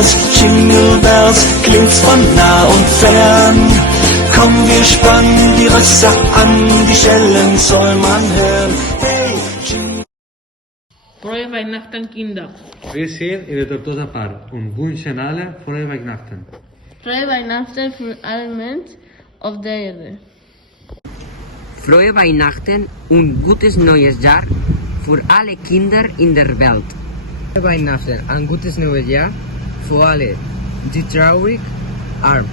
Christmas, Jingle Bells, klingt's von nah und fern. Komm, wir spannen die Rösser an, die Schellen soll man hören. Hey, Jingle. Frohe Weihnachten, Kinder. Wir sind in der Tortosa Park und wünschen alle frohe Weihnachten. Frohe Weihnachten für alle Menschen auf der Erde. Frohe Weihnachten und gutes neues Jahr für alle Kinder in der Welt. Frohe Weihnachten, ein gutes neues Jahr für alle, die traurig sind.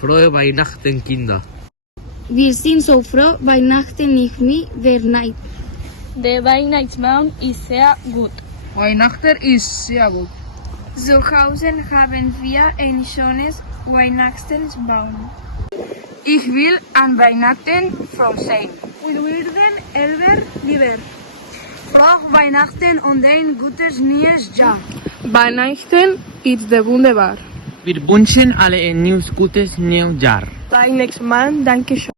Frohe Weihnachten, Kinder. Wir sind so froh, Weihnachten nicht mehr der Neid. Der Weihnachtsbaum ist sehr gut. Weihnachten ist sehr gut. Zu Hause haben wir ein schönes Weihnachtsbaum. Ich will an Weihnachten froh sein. Wir werden Elber lieben. Frohe Weihnachten und ein gutes neues Jahr. Weihnachten ist wunderbar. Wir wünschen alle ein gutes neues Jahr. Weihnachtsmann, danke schön.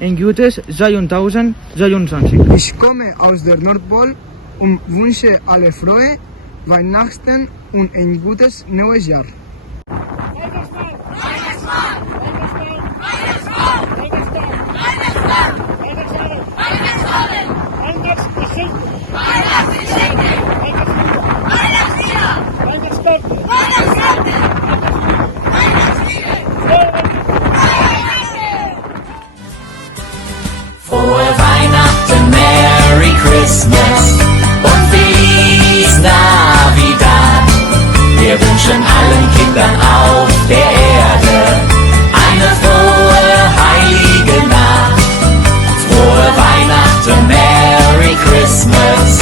Ein gutes 2022. Ich komme aus der Nordpol und wünsche alle frohe Weihnachten und ein gutes neues Jahr. Frohe Weihnachten, Merry Christmas und Feliz Navidad. Wir wünschen allen Kindern auf der Erde eine frohe, heilige Nacht. Frohe Weihnachten, Merry Christmas